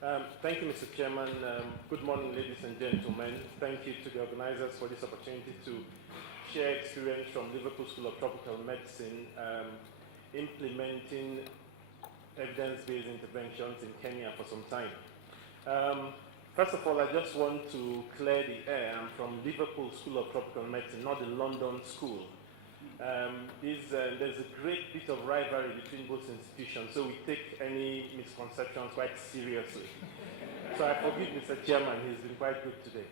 Thank you, Mr. Chairman. Good morning, ladies and gentlemen. Thank you to the organizers for this opportunity to share experience from Liverpool School of Tropical Medicine implementing evidence-based interventions in Kenya for some time. First of all, I just want to clear the air. I'm from Liverpool School of Tropical Medicine, not the London School. There's a great bit of rivalry between both institutions, so we take any misconceptions quite seriously. So I forgive Mr. Chairman, he's been quite good today.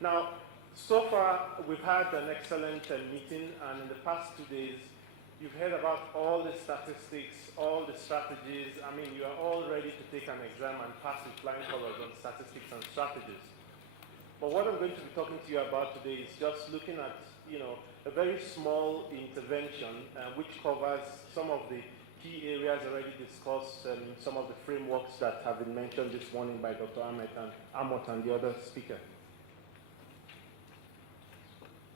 Now, so far we've had an excellent meeting, and in the past 2 days, you've heard about all the statistics, all the strategies. I mean, you are all ready to take an exam and pass with flying colors on statistics and strategies. But what I'm going to be talking to you about today is just looking at, a very small intervention which covers some of the key areas already discussed and some of the frameworks that have been mentioned this morning by Dr. Amot and the other speaker.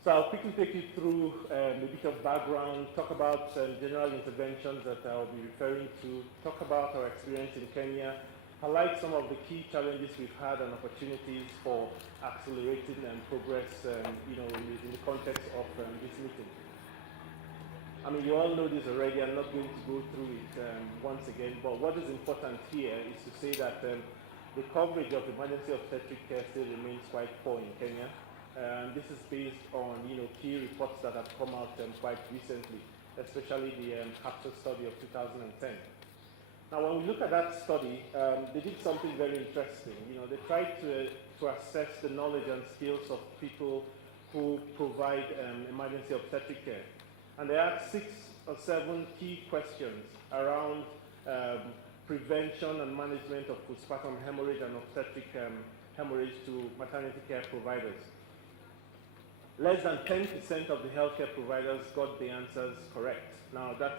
So I'll quickly take you through a bit of background, talk about general interventions that I'll be referring to, talk about our experience in Kenya, highlight some of the key challenges we've had and opportunities for accelerating progress, in the context of this meeting. I mean, you all know this already. I'm not going to go through it once again, but what is important here is to say that the coverage of emergency obstetric care still remains quite poor in Kenya. This is based on, key reports that have come out quite recently, especially the capture study of 2010. Now, when we look at that study, they did something very interesting. They tried to assess the knowledge and skills of people who provide emergency obstetric care. And they asked 6 or 7 key questions around prevention and management of postpartum hemorrhage and obstetric hemorrhage to maternity care providers. Less than 10% of the healthcare providers got the answers correct. Now, that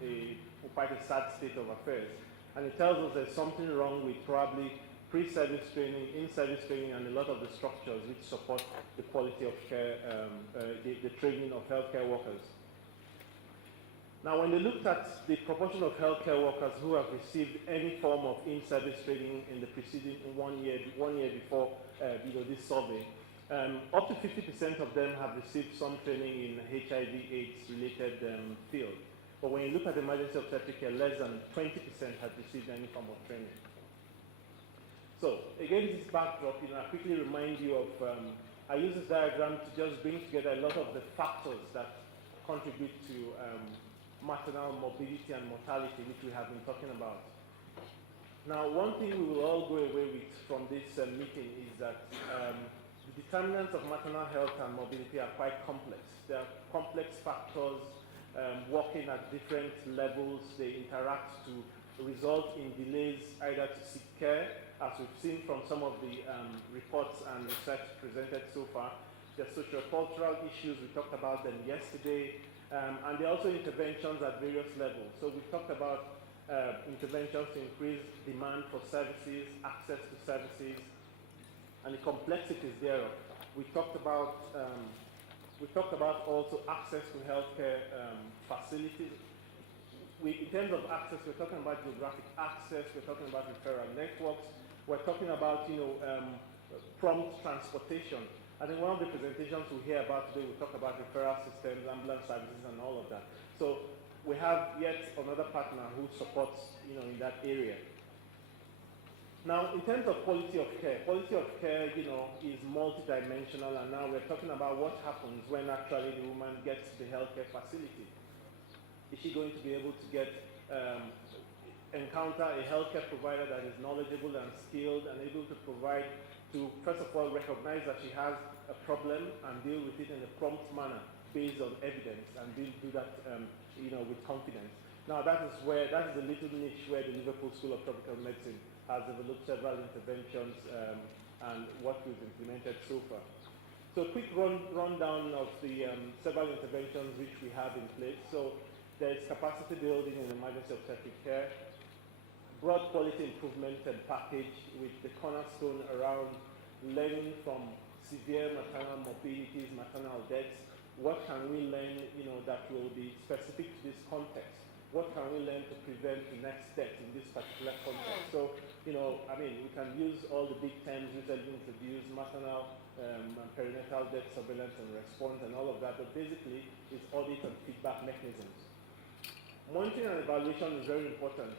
is quite a sad state of affairs. And it tells us there's something wrong with probably pre-service training, in-service training, and a lot of the structures which support the quality of care, the training of healthcare workers. Now, when they looked at the proportion of healthcare workers who have received any form of in-service training in the preceding 1 year before this survey, up to 50% of them have received some training in HIV/AIDS related field. But when you look at emergency obstetric care, less than 20% have received any form of training. So against this backdrop, I quickly remind you of, I use this diagram to just bring together a lot of the factors that contribute to maternal morbidity and mortality, which we have been talking about. Now, one thing we will all go away with from this meeting is that the determinants of maternal health and morbidity are quite complex. They are complex factors working at different levels. They interact to result in delays either to seek care, as we've seen from some of the reports and research presented so far. There are sociocultural issues, we talked about them yesterday, and there are also interventions at various levels. So we've talked about interventions to increase demand for services, access to services, and the complexities thereof. We talked about also access to healthcare facilities. In terms of access, we're talking about geographic access, we're talking about referral networks, we're talking about prompt transportation. I think one of the presentations we'll hear about today, we'll talk about referral systems, ambulance services, and all of that. So we have yet another partner who supports in that area. Now, in terms of quality of care is multidimensional, and now we're talking about what happens when actually the woman gets to the healthcare facility. Is she going to be able to encounter a healthcare provider that is knowledgeable and skilled and able to provide, to first of all recognize that she has a problem and deal with it in a prompt manner based on evidence, and do that with confidence. Now, that is a little niche where the Liverpool School of Tropical Medicine has developed several interventions and what we've implemented so far. So a quick rundown of the several interventions which we have in place. So there's capacity building in emergency obstetric care, broad quality improvement and package with the cornerstone around learning from severe maternal morbidities, maternal deaths. What can we learn that will be specific to this context? what can we learn to prevent the next step in this particular context? So, you know, I mean, we can use all the big terms recently introduced, maternal and perinatal death surveillance and response and all of that, but basically it's audit and feedback mechanisms. Monitoring and evaluation is very important.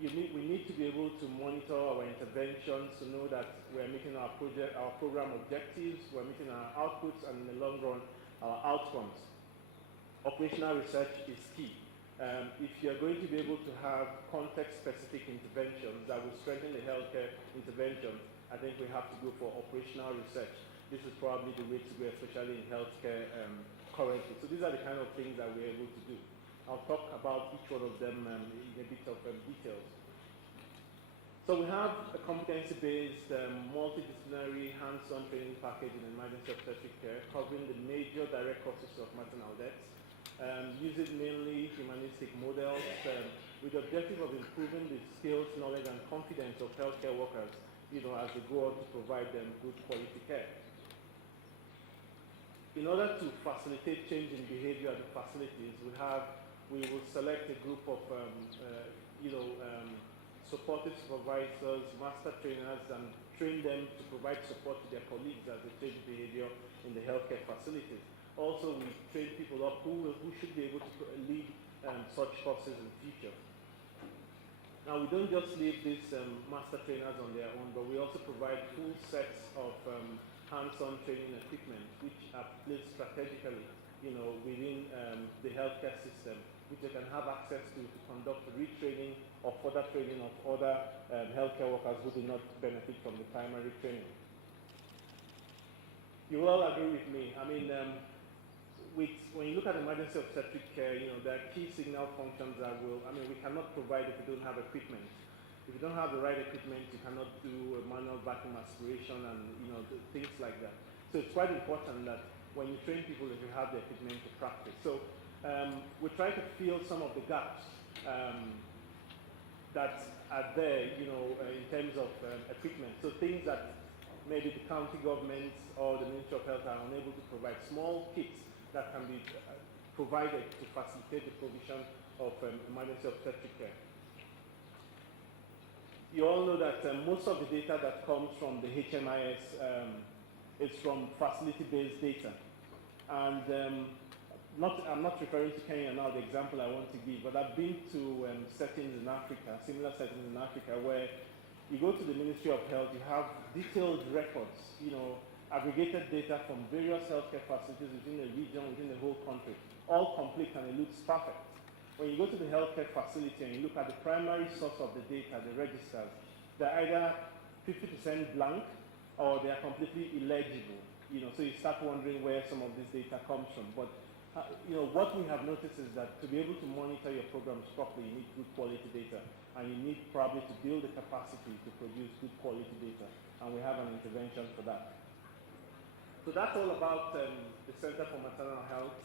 We need to be able to monitor our interventions to know that we're meeting our program objectives, we're meeting our outputs, and in the long run, our outcomes. Operational research is key. If you're going to be able to have context-specific interventions that will strengthen the healthcare intervention, I think we have to go for operational research. This is probably the way to go, especially in healthcare currently. So these are the kind of things that we're able to do. I'll talk about each one of them in a bit of details. So we have a competency-based, multidisciplinary, hands-on training package in emergency obstetric care covering the major direct causes of maternal deaths, using mainly humanistic models with the objective of improving the skills, knowledge, and confidence of healthcare workers, you know, as they go on to provide them good quality care. In order to facilitate change in behavior at the facilities, we will select a group of supportive supervisors, master trainers, and train them to provide support to their colleagues as they change behavior in the healthcare facilities. Also, we train people up who should be able to lead such courses in the future. Now, we don't just leave these master trainers on their own, but we also provide full sets of hands-on training equipment, which are placed strategically, you know, within the healthcare system, which they can have access to conduct retraining or further training of other healthcare workers who do not benefit from the primary training. You will all agree with me. I mean, when you look at emergency obstetric care, you know, there are key signal functions that we cannot provide if you don't have equipment. If you don't have the right equipment, you cannot do a manual vacuum aspiration and, you know, things like that. So it's quite important that when you train people, that you have the equipment to practice. So we try to fill some of the gaps that are there, you know, in terms of equipment. So things that maybe the county governments or the Ministry of Health are unable to provide, small kits that can be provided to facilitate the provision of emergency obstetric care. You all know that most of the data that comes from the HMIS is from facility-based data. And I'm not referring to Kenya now, the example I want to give, but I've been to settings in Africa, similar settings in Africa, where you go to the Ministry of Health, you have detailed records, you know, aggregated data from various healthcare facilities within the region, within the whole country, all complete and it looks perfect. When you go to the healthcare facility and you look at the primary source of the data, the registers, they're either 50% blank or they are completely illegible. You know, so you start wondering where some of this data comes from. But you know, what we have noticed is that to be able to monitor your programs properly, you need good quality data, and you need probably to build the capacity to produce good quality data, and we have an intervention for that. So that's all about the Center for Maternal Health,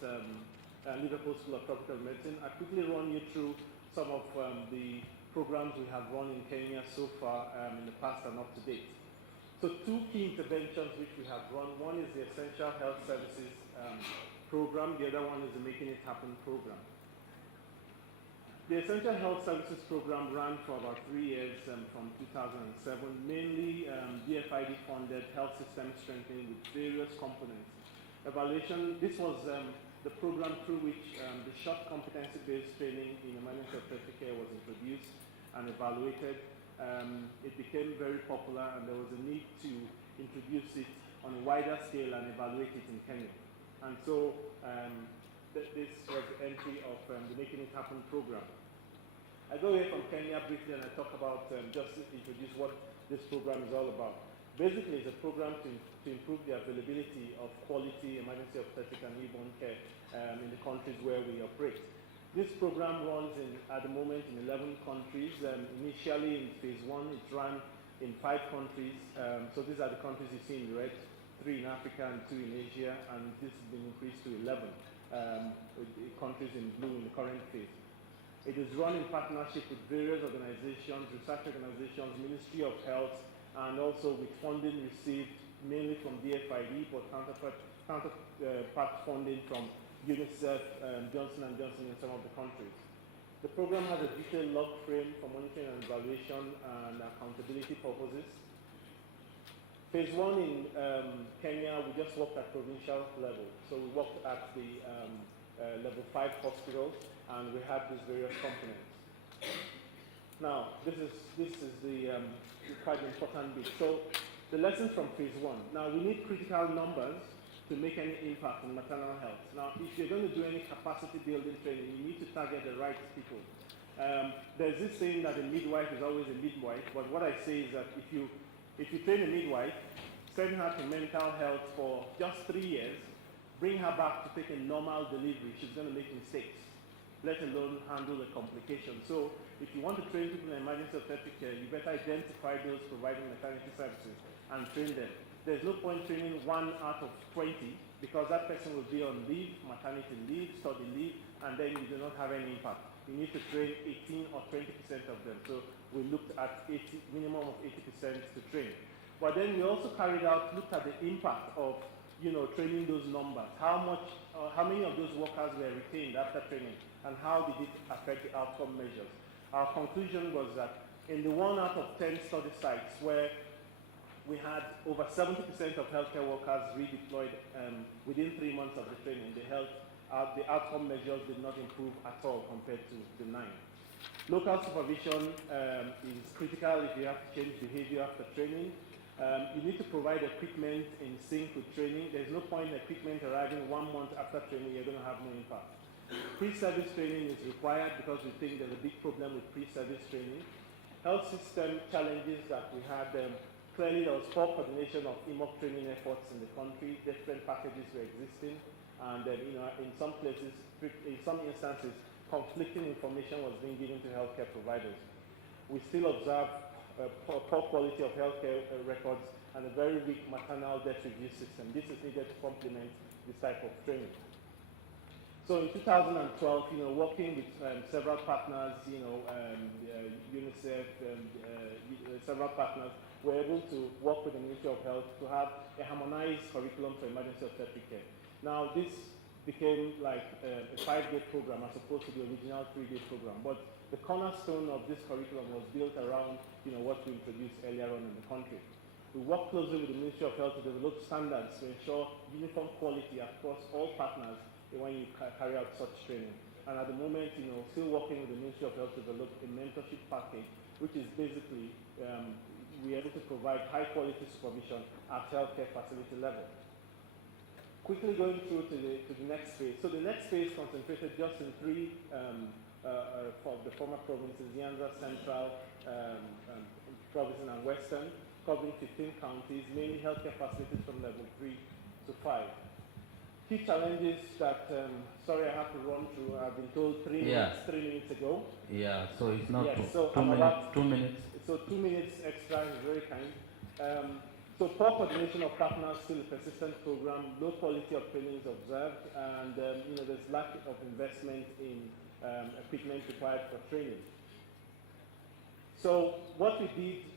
Liverpool School of Tropical Medicine. I'll quickly run you through some of the programs we have run in Kenya so far in the past and up to date. So two key interventions which we have run. One is the Essential Health Services program. The other one is the Making It Happen program. The Essential Health Services program ran for about 3 years from 2007, mainly DFID-funded health system strengthening with various components. Evaluation, this was the program through which the short competency-based training in emergency obstetric care was introduced and evaluated. It became very popular and there was a need to introduce it on a wider scale and evaluate it in Kenya. And so this was the entry of the Making It Happen program. I go away from Kenya briefly and I talk about, just to introduce what this program is all about. Basically, it's a program to improve the availability of quality emergency obstetric and newborn care in the countries where we operate. This program runs at the moment in 11 countries. Initially in phase 1, it ran in 5 countries. So these are the countries you see in the red, 3 in Africa and 2 in Asia, and this has been increased to 11 countries in blue in the current phase. It is run in partnership with various organizations, research organizations, Ministry of Health, and also with funding received mainly from DFID, but counterpart funding from UNICEF, Johnson & Johnson in some of the countries. The program has a detailed log frame for monitoring and evaluation and accountability purposes. Phase 1 in Kenya, we just worked at provincial level. So we worked at the level 5 hospitals, and we had these various components. Now, this is the quite important bit. So the lessons from phase 1. Now, we need critical numbers to make any impact on maternal health. Now, if you're going to do any capacity building training, you need to target the right people. There's this saying that a midwife is always a midwife, but what I say is that if you train a midwife, send her to mental health for just 3 years, bring her back to take a normal delivery, she's going to make mistakes, let alone handle the complications. So if you want to train people in emergency obstetric care, you better identify those providing maternity services and train them. There's no point training 1 out of 20 because that person will be on leave, maternity leave, study leave, and then you do not have any impact. You need to train 18 or 20% of them. So we looked at minimum of 80% to train. But then we also looked at the impact of, training those numbers. How many of those workers were retained after training, and how did it affect the outcome measures? Our conclusion was that in the 1 out of 10 study sites where we had over 70% of healthcare workers redeployed within 3 months of the training, the outcome measures did not improve at all compared to the 9. Local supervision is critical if you have to change behavior after training. You need to provide equipment in sync with training. There's no point in equipment arriving 1 month after training, you're going to have no impact. Pre-service training is required because we think there's a big problem with pre-service training. Health system challenges that we had, clearly there was poor coordination of EMOC training efforts in the country, different packages were existing, and in some places, in some instances, conflicting information was being given to healthcare providers. We still observe poor quality of healthcare records and a very weak maternal death review system. This is needed to complement this type of training. So in 2012, working with several partners, UNICEF, several partners, we're able to work with the Ministry of Health to have a harmonized curriculum for emergency obstetric care. Now, this became like a 5-day program as opposed to the original 3-day program. But the cornerstone of this curriculum was built around what we introduced earlier on in the country. We work closely with the Ministry of Health to develop standards to ensure uniform quality across all partners when you carry out such training. And at the moment, still working with the Ministry of Health to develop a mentorship package, which is basically we're able to provide high quality supervision at healthcare facility level. Quickly going through to the next phase. So the next phase concentrated just in 3 for the former provinces, Nyanza, Central, Province and Western, covering 15 counties, mainly healthcare facilities from level 3 to 5. Key challenges that, sorry I have to run through, I've been told 3 minutes ago. Yeah, so it's not 2 minutes. So 2 minutes extra is very kind. So poor coordination of partners, still a persistent program, low quality of training is observed, and there's lack of investment in equipment required for training. So what we did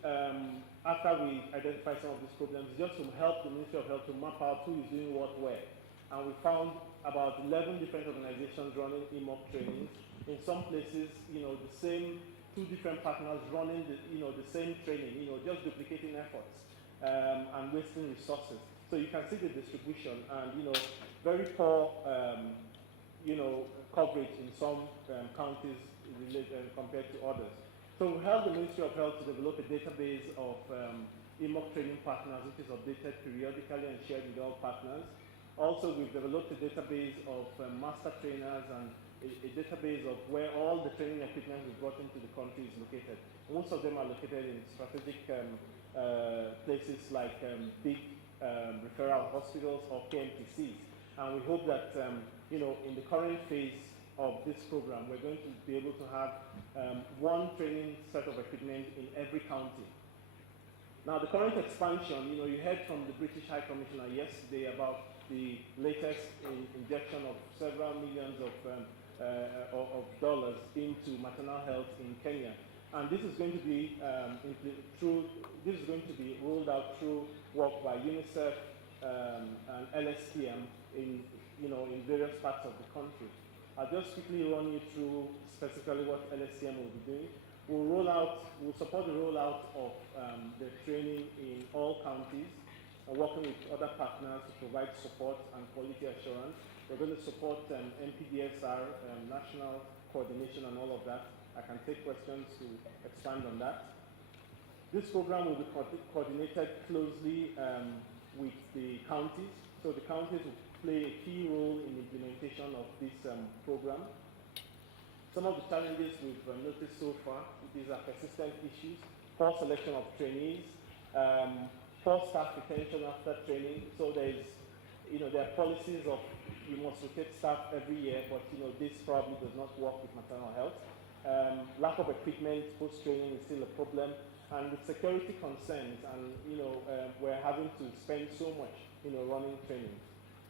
after we identified some of these problems is just to help the Ministry of Health to map out who is doing what where. And we found about 11 different organizations running EMOC trainings. In some places, the same 2 different partners running the same training, just duplicating efforts. And wasting resources. So you can see the distribution and, very poor, coverage in some counties compared to others. So we helped the Ministry of Health to develop a database of EMOC training partners, which is updated periodically and shared with all partners. Also, we've developed a database of master trainers and a database of where all the training equipment we brought into the country is located. Most of them are located in strategic places like big referral hospitals or KMTCs. And we hope that, in the current phase of this program, we're going to be able to have 1 training set of equipment in every county. Now, the current expansion, you heard from the British High Commissioner yesterday about the latest injection of several millions of dollars into maternal health in Kenya. And this is going to be rolled out through work by UNICEF and LSTM in various parts of the country. I'll just quickly run you through specifically what LSCM will be doing. We'll support the rollout of the training in all counties, working with other partners to provide support and quality assurance. We're going to support MPDSR, national coordination and all of that. I can take questions to expand on that. This program will be coordinated closely with the counties. So the counties will play a key role in the implementation of this program. Some of the challenges we've noticed so far, these are persistent issues, poor selection of trainees, poor staff retention after training. So there are policies of you must rotate staff every year, but this probably does not work with maternal health. Lack of equipment post-training is still a problem, and with security concerns, and we're having to spend so much, running training.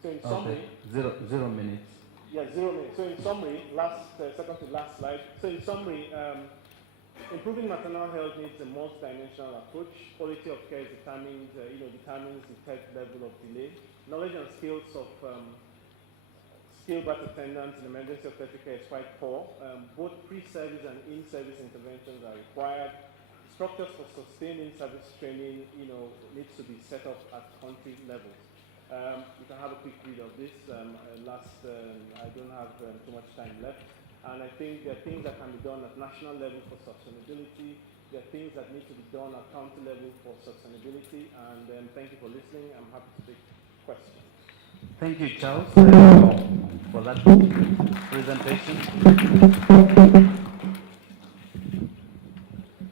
So in summary, 0 minutes. Yeah, 0 minutes. So in summary, second to last slide. So in summary, improving maternal health needs a multi-dimensional approach. Quality of care is determines the third level of delay. Knowledge and skills of skilled birth attendants in emergency obstetric care is quite poor. Both pre-service and in-service interventions are required. Structures for sustained in-service training, needs to be set up at country levels. You can have a quick read of this. I don't have too much time left. And I think there are things that can be done at national level for sustainability. There are things that need to be done at county level for sustainability. And thank you for listening. I'm happy to take questions. Thank you, Charles, for that presentation.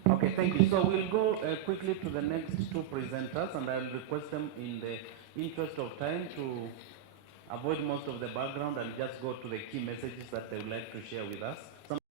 Okay, thank you. So we'll go quickly to the next two presenters, and I'll request them in the interest of time to avoid most of the background and just go to the key messages that they would like to share with us.